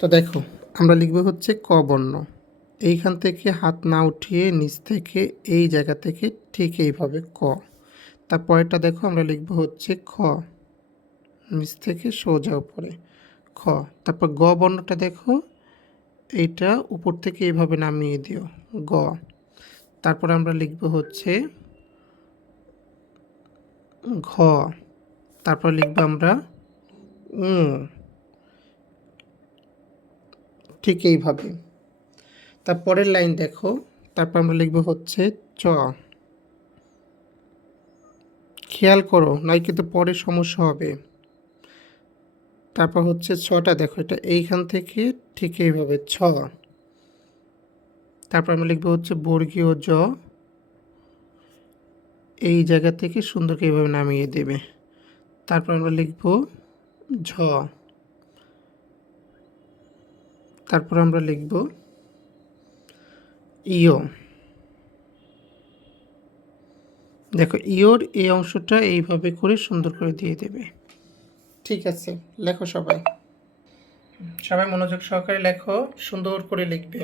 তো দেখো, আমরা লিখব হচ্ছে ক বর্ণ। এইখান থেকে হাত না উঠিয়ে নিচ থেকে এই জায়গা থেকে ঠিক এইভাবে ক। তারপরেরটা দেখো, আমরা লিখব হচ্ছে খ। নিচ থেকে সোজা উপরে খ। তারপর গ বর্ণটা দেখো, এইটা উপর থেকে এইভাবে নামিয়ে দিও, গ। তারপর আমরা লিখব হচ্ছে ঘ। তারপর লিখব আমরা ঠিক এইভাবে। তারপরের লাইন দেখো, তারপর আমরা লিখব হচ্ছে চ। খেয়াল করো নাই কিন্তু পরে সমস্যা হবে। তারপর হচ্ছে ছটা দেখো, এটা এইখান থেকে ঠিক এইভাবে ছ। তারপর আমরা লিখব হচ্ছে বর্গীয় জ। এই জায়গা থেকে সুন্দরকে এইভাবে নামিয়ে দেবে। তারপর আমরা লিখব ঝ। তারপর আমরা লিখব ইও দেখো ইওর এই অংশটা এইভাবে করে সুন্দর করে দিয়ে দেবে। ঠিক আছে, লেখো সবাই। সবাই মনোযোগ সহকারে লেখো, সুন্দর করে লিখবে।